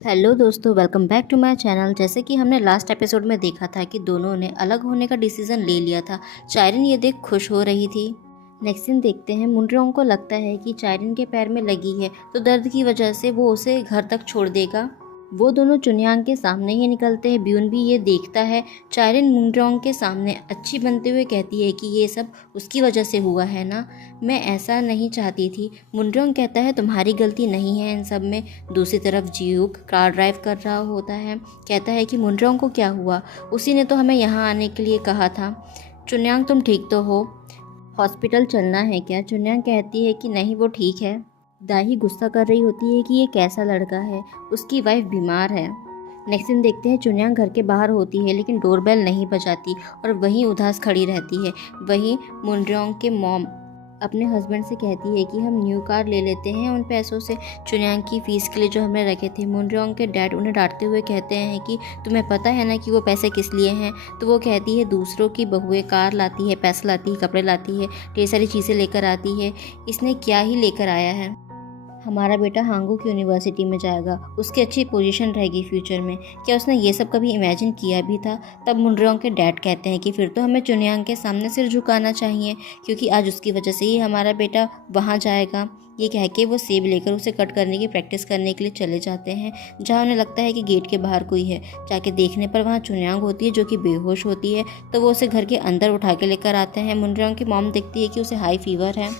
Hello दोस्तों, welcome back to my channel. जैसे कि हमने लास्ट एपिसोड में देखा था कि दोनों ने अलग होने का डिसीजन ले लिया था। चायरिन ये देख खुश हो रही थी। नेक्स्ट सीन देखते हैं, मुनरोंग को लगता है कि चायरिन के पैर में लगी है तो दर्द की वजह से वो उसे घर तक छोड़ देगा। वो दोनों चुनयांग के सामने ही निकलते हैं। ब्यून भी ये देखता है। चायरिन मुनरोंग के सामने अच्छी बनते हुए कहती है कि ये सब उसकी वजह से हुआ है ना, मैं ऐसा नहीं चाहती थी। मुनरोंग कहता है तुम्हारी गलती नहीं है इन सब में। दूसरी तरफ जियूक कार ड्राइव कर रहा होता है। कहता है कि मुनरोंग को क्या हुआ, उसी ने तो हमें यहाँ आने के लिए कहा था। चुनयांग तुम ठीक तो हो, हॉस्पिटल चलना है क्या? चुनयांग कहती है कि नहीं वो ठीक है। दाही गुस्सा कर रही होती है कि ये कैसा लड़का है, उसकी वाइफ बीमार है। नेक्स्ट दिन देखते हैं, चुनयांग घर के बाहर होती है लेकिन डोरबेल नहीं बजाती और वहीं उदास खड़ी रहती है। वहीं मुनरोंग के मॉम अपने हस्बैंड से कहती है कि हम न्यू कार ले लेते हैं उन पैसों से, चुनयांग की फ़ीस के लिए जो हमने रखे थे। मुनरोंग के डैड उन्हें डांटते हुए कहते हैं कि तुम्हें पता है ना कि वो पैसे किस लिए हैं। तो वो कहती है दूसरों की बहुएं कार लाती है, पैसा लाती है, कपड़े लाती है, ढेर सारी चीज़ें लेकर आती है, इसने क्या ही लेकर आया है। हमारा बेटा हांगुक यूनिवर्सिटी में जाएगा, उसकी अच्छी पोजीशन रहेगी फ्यूचर में। क्या उसने ये सब कभी इमेजिन किया भी था? तब मुनरोंग के डैड कहते हैं कि फिर तो हमें चुनयांग के सामने सिर झुकाना चाहिए, क्योंकि आज उसकी वजह से ही हमारा बेटा वहाँ जाएगा। ये कह के वो सेब लेकर उसे कट करने की प्रैक्टिस करने के लिए चले जाते हैं, जहाँ उन्हें लगता है कि गेट के बाहर कोई है। जाके देखने पर वहाँ चुनयांग होती है जो कि बेहोश होती है। तो वो उसे घर के अंदर उठा के लेकर आते हैं। मुनरोंग की मॉम देखती है कि उसे हाई फीवर है।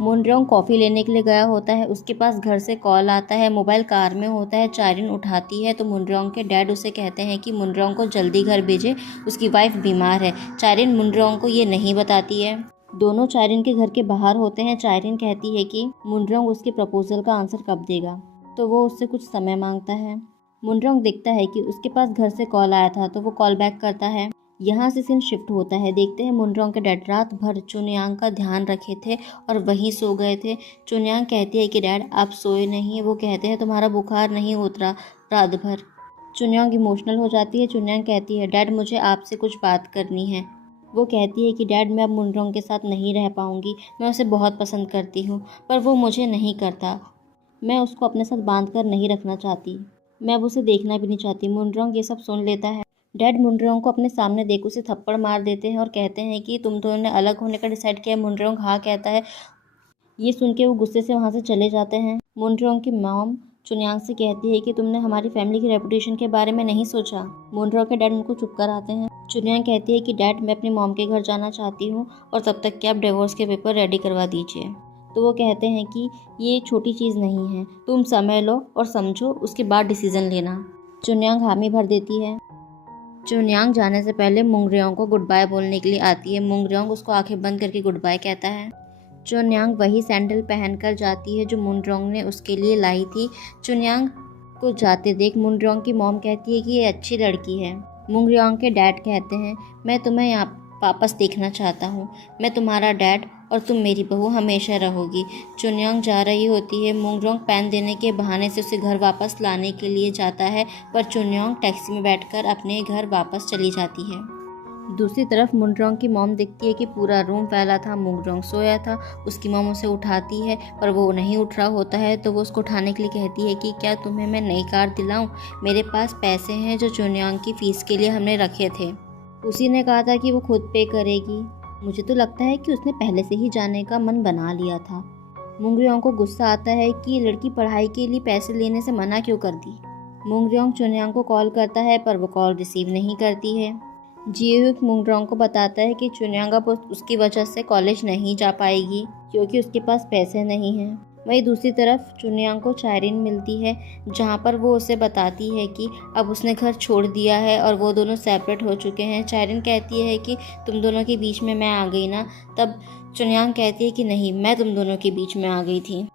मुनरोंग कॉफ़ी लेने के लिए गया होता है, उसके पास घर से कॉल आता है, मोबाइल कार में होता है। चायरिन उठाती है तो मुनरोंग के डैड उसे कहते हैं कि मुनरोंग को जल्दी घर भेजे, उसकी वाइफ बीमार है। चायरिन मुनरोंग को ये नहीं बताती है। दोनों चायरिन के घर के बाहर होते हैं। चायरिन कहती है कि मुनरोंग उसके प्रपोजल का आंसर कब देगा, तो वो उससे कुछ समय मांगता है। मुनरोंग देखता है कि उसके पास घर से कॉल आया था तो वो कॉल बैक करता है। यहाँ से सीन शिफ्ट होता है। देखते हैं मुनरोंग के डैड रात भर चुनयांग का ध्यान रखे थे और वहीं सो गए थे। चुनयांग कहती है कि डैड आप सोए नहीं। वो कहते हैं तुम्हारा बुखार नहीं उतरा रात भर। चुनयांग इमोशनल हो जाती है। चुनयांग कहती है डैड मुझे आपसे कुछ बात करनी है। वो कहती है कि डैड मैं अब मुनरोंग के साथ नहीं रह पाऊंगी, मैं उसे बहुत पसंद करती हूँ पर वो मुझे नहीं करता। मैं उसको अपने साथ बांध कर नहीं रखना चाहती, मैं अब उसे देखना भी नहीं चाहती। मुनरोंग ये सब सुन लेता है। डैड मुनरोंग को अपने सामने देख उसे थप्पड़ मार देते हैं और कहते हैं कि तुम दोनों ने अलग होने का डिसाइड किया है। मुनरोंग हाँ कहता है। ये सुन के वो गुस्से से वहाँ से चले जाते हैं। मुनरोंग की मॉम चुनयांग से कहती है कि तुमने हमारी फैमिली की रेपुटेशन के बारे में नहीं सोचा। मुनरोंग के डैड उनको चुप कराते हैं। चुनयांग कहती है कि डैड मैं अपनी मॉम के घर जाना चाहती हूँ और तब तक के आप डिवोर्स के पेपर रेडी करवा दीजिए। तो वो कहते हैं कि ये छोटी चीज़ नहीं है, तुम समय लो और समझो, उसके बाद डिसीजन लेना। चुनयांग हामी भर देती है। चुनयांग जाने से पहले मुंगरेओंग को गुड बाय बोलने के लिए आती है। मुंगरेओंग उसको आंखें बंद करके गुड बाय कहता है। चुनयांग वही सैंडल पहनकर जाती है जो मुनरोंग ने उसके लिए लाई थी। चुनयांग को जाते देख मुनरोंग की मॉम कहती है कि ये अच्छी लड़की है। मुंगरेओंग के डैड कहते हैं मैं तुम्हें यहाँ वापस देखना चाहता हूँ, मैं तुम्हारा डैड और तुम मेरी बहू हमेशा रहोगी। चुनयांग जा रही होती है। मुंगरोंग पैन देने के बहाने से उसे घर वापस लाने के लिए जाता है, पर चुनयांग टैक्सी में बैठकर अपने घर वापस चली जाती है। दूसरी तरफ मुनरोंग की मॉम देखती है कि पूरा रूम फैला था, मुनरोंग सोया था। उसकी मॉम उसे उठाती है पर वो नहीं उठ रहा होता है, तो वो उसको उठाने के लिए कहती है कि क्या तुम्हें मैं नई कार दिलाऊं? मेरे पास पैसे हैं जो चुनयांग की फ़ीस के लिए हमने रखे थे, उसी ने कहा था कि वो खुद पे करेगी। मुझे तो लगता है कि उसने पहले से ही जाने का मन बना लिया था। मुंगरेओंग को गुस्सा आता है कि लड़की पढ़ाई के लिए पैसे लेने से मना क्यों कर दी। मुंगरेओंग चुनयांग को कॉल करता है पर वो कॉल रिसीव नहीं करती है। जियोक मुंगरेओंग को बताता है कि चुनयांग अब उसकी वजह से कॉलेज नहीं जा पाएगी क्योंकि उसके पास पैसे नहीं हैं। वहीं दूसरी तरफ चुनयांग को चायरिन मिलती है, जहाँ पर वो उसे बताती है कि अब उसने घर छोड़ दिया है और वो दोनों सेपरेट हो चुके हैं। चायरिन कहती है कि तुम दोनों के बीच में मैं आ गई ना। तब चुनयांग कहती है कि नहीं, मैं तुम दोनों के बीच में आ गई थी।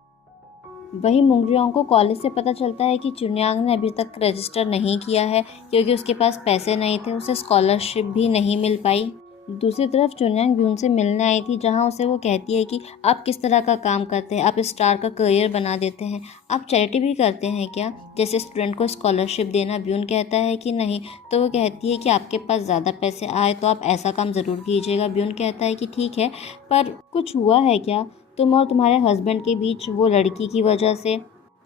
वहीं मुंगरेओंग को कॉलेज से पता चलता है कि चुनयांग ने अभी तक रजिस्टर नहीं किया है क्योंकि उसके पास पैसे नहीं थे, उसे स्कॉलरशिप भी नहीं मिल पाई। दूसरी तरफ चुनयांग ब्यून से मिलने आई थी, जहां उसे वो कहती है कि आप किस तरह का काम करते हैं, आप स्टार का करियर बना देते हैं, आप चैरिटी भी करते हैं क्या, जैसे स्टूडेंट को स्कॉलरशिप देना। ब्यून कहता है कि नहीं। तो वो कहती है कि आपके पास ज़्यादा पैसे आए तो आप ऐसा काम ज़रूर कीजिएगा। ब्यून कहता है कि ठीक है, पर कुछ हुआ है क्या तुम और तुम्हारे हस्बैंड के बीच वो लड़की की वजह से?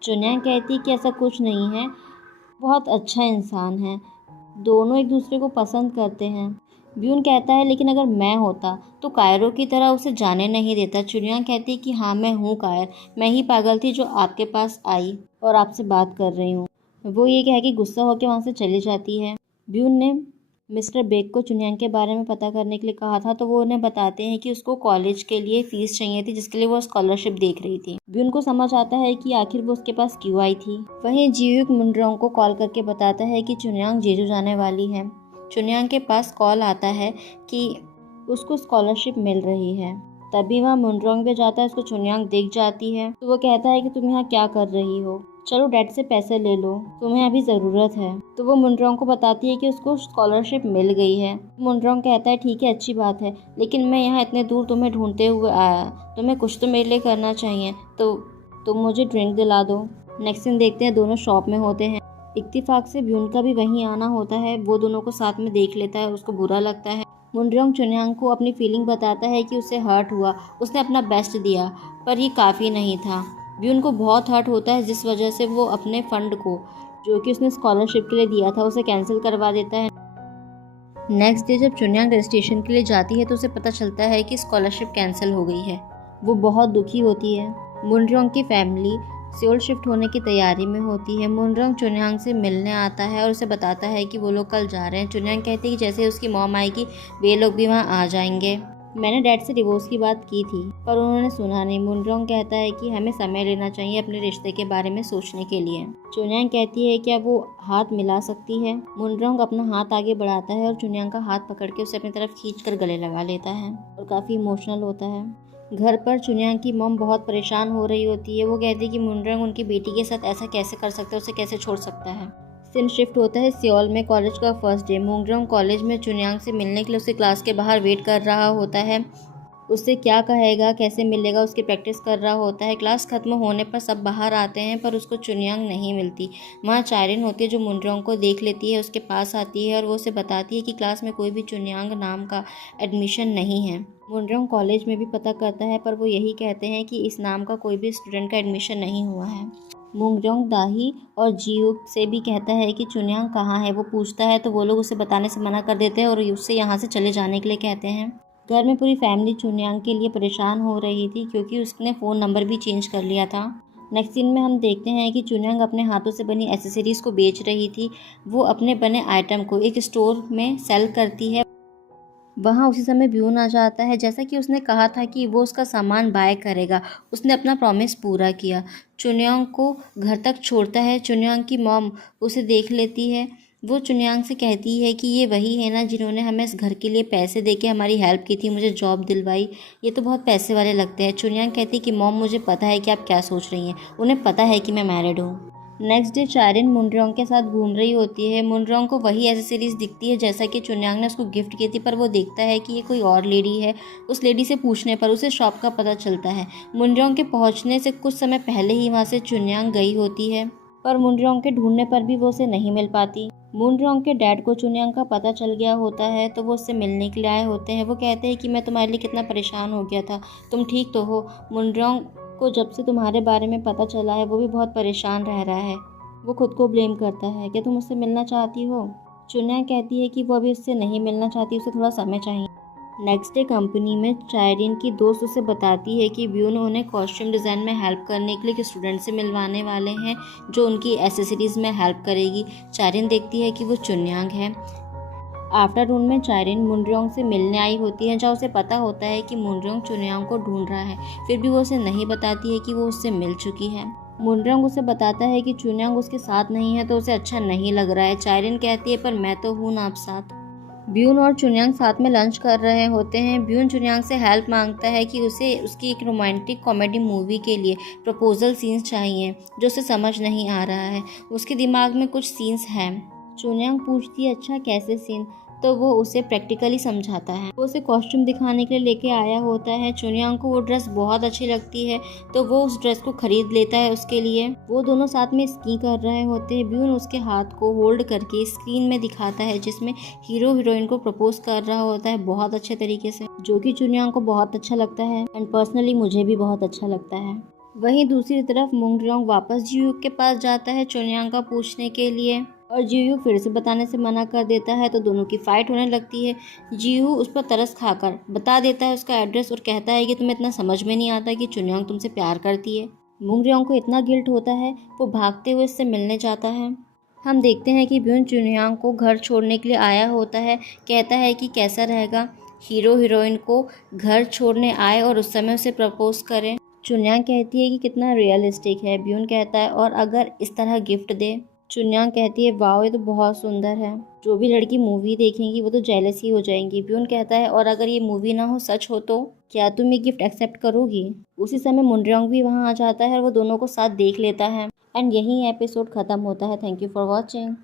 चुनयांग कहती है कि ऐसा कुछ नहीं है, बहुत अच्छा इंसान है, दोनों एक दूसरे को पसंद करते हैं। ब्यून कहता है लेकिन अगर मैं होता तो कायरो की तरह उसे जाने नहीं देता। चुनियांग कहती है कि हाँ मैं हूँ कायर, मैं ही पागल थी जो आपके पास आई और आपसे बात कर रही हूँ। वो ये कह के गुस्सा होकर वहाँ से चली जाती है। ब्यून ने मिस्टर बेग को चुनियांग के बारे में पता करने के लिए कहा था, तो वो उन्हें बताते हैं कि उसको कॉलेज के लिए फ़ीस चाहिए थी जिसके लिए वो स्कॉलरशिप देख रही थी। ब्यून को समझ आता है कि आखिर वो उसके पास क्यों आई थी। वहीं जियूक मुनरोंग को कॉल करके बताता है कि चुनियांग जेजू जाने वाली है। चुनियांग के पास कॉल आता है कि उसको स्कॉलरशिप मिल रही है। तभी वह मुनरोंग पे जाता है, उसको चुनियांग देख जाती है तो वो कहता है कि तुम यहाँ क्या कर रही हो, चलो डैड से पैसे ले लो, तुम्हें अभी ज़रूरत है। तो वो मुनरोंग को बताती है कि उसको स्कॉलरशिप मिल गई है। मुनरोंग कहता है ठीक है, अच्छी बात है, लेकिन मैं यहाँ इतने दूर तुम्हें ढूंढते हुए आया, तुम्हें कुछ तो मेरे लिए करना चाहिए, तो तुम मुझे ड्रिंक दिला दो। नेक्स्ट दिन देखते हैं दोनों शॉप में होते हैं। इत्तेफाक से ब्यून का भी वहीं आना होता है, वो दोनों को साथ में देख लेता है, उसको बुरा लगता है। मुनरोंग चुनियांग को अपनी फीलिंग बताता है कि उसे हर्ट हुआ, उसने अपना बेस्ट दिया पर ये काफ़ी नहीं था। ब्यून को बहुत हर्ट होता है जिस वजह से वो अपने फंड को जो कि उसने स्कॉलरशिप के लिए दिया था उसे कैंसिल करवा देता है। नेक्स्ट डे जब चुनियांग रजिस्ट्रेशन के लिए जाती है तो उसे पता चलता है कि स्कॉलरशिप कैंसिल हो गई है। वो बहुत दुखी होती है। मुनरोंग की फैमिली सियोल शिफ्ट होने की तैयारी में होती है। मुनरोंग चुनियांग से मिलने आता है और उसे बताता है कि वो लोग कल जा रहे हैं। चुनियांग कहती है कि जैसे उसकी मॉम आएगी वे लोग भी वहाँ आ जाएंगे। मैंने डैड से डिवोर्स की बात की थी पर उन्होंने सुना नहीं। मुनरोंग कहता है कि हमें समय लेना चाहिए अपने रिश्ते के बारे में सोचने के लिए। चुनियांग कहती है क्या वो हाथ मिला सकती है। मुनरोंग अपना हाथ आगे बढ़ाता है और चुनियांग का हाथ पकड़ के उसे अपनी तरफ खींचकर गले लगा लेता है और काफ़ी इमोशनल होता है। घर पर चुनियांग की मॉम बहुत परेशान हो रही होती है। वो कहती है कि मुनरोंग उनकी बेटी के साथ ऐसा कैसे कर सकता है, उसे कैसे छोड़ सकता है। सीन शिफ्ट होता है सियोल में। कॉलेज का फर्स्ट डे। मुनरोंग कॉलेज में चुनियांग से मिलने के लिए उसके क्लास के बाहर वेट कर रहा होता है। उससे क्या कहेगा, कैसे मिलेगा, उसकी प्रैक्टिस कर रहा होता है। क्लास खत्म होने पर सब बाहर आते हैं पर उसको चुनियांग नहीं मिलती। वहाँ चायरिन होती है जो मुनरोंग को देख लेती है, उसके पास आती है और वो उसे बताती है कि क्लास में कोई भी चुनियांग नाम का एडमिशन नहीं है। मुनरोंग कॉलेज में भी पता करता है पर वो यही कहते हैं कि इस नाम का कोई भी स्टूडेंट का एडमिशन नहीं हुआ है। मुनरोंग दाही और जियूक से भी कहता है कि चुनियांग कहाँ है। वो पूछता है तो वो लोग उसे बताने से मना कर देते हैं और उससे यहाँ से चले जाने के लिए कहते हैं। घर में पूरी फैमिली चुनियांग के लिए परेशान हो रही थी क्योंकि उसने फ़ोन नंबर भी चेंज कर लिया था। नेक्स्ट सीन में हम देखते हैं कि चुनियांग अपने हाथों से बनी एसेसरीज़ को बेच रही थी। वो अपने बने आइटम को एक स्टोर में सेल करती है। वहाँ उसी समय ब्यून आ जाता है। जैसा कि उसने कहा था कि वो उसका सामान बाय करेगा, उसने अपना प्रॉमिस पूरा किया। चुनियांग को घर तक छोड़ता है। चुनियांग की मॉम उसे देख लेती है। वो चुनियांग से कहती है कि ये वही है ना जिन्होंने हमें इस घर के लिए पैसे देके हमारी हेल्प की थी, मुझे जॉब दिलवाई, ये तो बहुत पैसे वाले लगते हैं। चुनियांग कहती है कि मॉम मुझे पता है कि आप क्या सोच रही हैं, उन्हें पता है कि मैं मैरिड हूँ। नेक्स्ट डे चायरिन मुनरोंग के साथ घूम रही होती है। मुनरोंग को वही एसेसरीज दिखती है जैसा कि चुनियांग ने उसको गिफ्ट की थी, पर वो देखता है कि ये कोई और लेडी है। उस लेडी से पूछने पर उसे शॉप का पता चलता है। मुनरोंग के पहुंचने से कुछ समय पहले ही वहां से चुनियांग गई होती है पर मुनरोंग के ढूंढने पर भी वो उसे नहीं मिल पाती। मुनरोंग के डैड को चुनियांग का पता चल गया होता है तो वो उससे मिलने के लिए आए होते हैं। वो कहते हैं कि मैं तुम्हारे लिए कितना परेशान हो गया था, तुम ठीक तो हो। मुनरोंग को जब से तुम्हारे बारे में पता चला है वो भी बहुत परेशान रह रहा है। वो खुद को ब्लेम करता है। क्या तुम उससे मिलना चाहती हो। चुनियांग कहती है कि वो अभी उससे नहीं मिलना चाहती, उसे थोड़ा समय चाहिए। नेक्स्ट डे कंपनी में चायरिन की दोस्त उसे बताती है कि ब्यून उन्हें कॉस्ट्यूम डिज़ाइन में हेल्प करने के लिए एक स्टूडेंट से मिलवाने वाले हैं जो उनकी एसेसरीज़ में हेल्प करेगी। चायरिन देखती है कि वो चुनियांग है। आफ्टरनून में चायरिन मुनरोंग से मिलने आई होती है जहाँ उसे पता होता है कि मुनरोंग चुनियांग को ढूंढ रहा है, फिर भी वो उसे नहीं बताती है कि वो उससे मिल चुकी है। मुनरोंग उसे बताता है कि चुनियांग उसके साथ नहीं है तो उसे अच्छा नहीं लग रहा है। चायरिन कहती है पर मैं तो हूँ ना आप साथ। ब्यून और चुनियांग साथ में लंच कर रहे होते हैं। ब्यून चुनियांग से हेल्प मांगता है कि उसे उसकी एक रोमांटिक कॉमेडी मूवी के लिए प्रपोजल सीन्स चाहिए जो उसे समझ नहीं आ रहा है। उसके दिमाग में कुछ सीन्स हैं। चुनियांग पूछती है अच्छा कैसे सीन, तो वो उसे प्रैक्टिकली समझाता है। वो उसे कॉस्ट्यूम दिखाने के लिए लेके आया होता है। चुनियांग को वो ड्रेस बहुत अच्छी लगती है तो वो उस ड्रेस को खरीद लेता है उसके लिए। वो दोनों साथ में स्की कर रहे होते हैं। ब्यून उसके हाथ को होल्ड करके स्क्रीन में दिखाता है जिसमें हीरो हीरोइन को प्रपोज कर रहा होता है बहुत अच्छे तरीके से, जो कि चुनियांग को बहुत अच्छा लगता है एंड पर्सनली मुझे भी बहुत अच्छा लगता है। वहीं दूसरी तरफ मुनरोंग वापस जियूक के पास जाता है चुनियांग का पूछने के लिए और जीयू फिर से बताने से मना कर देता है तो दोनों की फाइट होने लगती है। जीयू उस पर तरस खाकर बता देता है उसका एड्रेस और कहता है कि तुम्हें इतना समझ में नहीं आता कि चुनयांग तुमसे प्यार करती है। मूंगरेओंग को इतना गिल्ट होता है, वो भागते हुए इससे मिलने जाता है। हम देखते हैं कि ब्यून चुनयांग को घर छोड़ने के लिए आया होता है, कहता है कि कैसा रहेगा हीरो हीरोइन को घर छोड़ने आए और उस समय उसे प्रपोज करें। चुनयांग कहती है कि कितना रियलिस्टिक है। ब्यून कहता है और अगर इस तरह गिफ्ट दे। चुनयांग कहती है वाओ ये तो बहुत सुंदर है, जो भी लड़की मूवी देखेंगी वो तो जेलस ही हो जाएंगी। ब्यून कहता है और अगर ये मूवी ना हो सच हो तो क्या तुम ये गिफ्ट एक्सेप्ट करोगी। उसी समय मुंड्रयोंग भी वहाँ आ जाता है और वो दोनों को साथ देख लेता है। एंड यही एपिसोड खत्म होता है। Thank you for watching.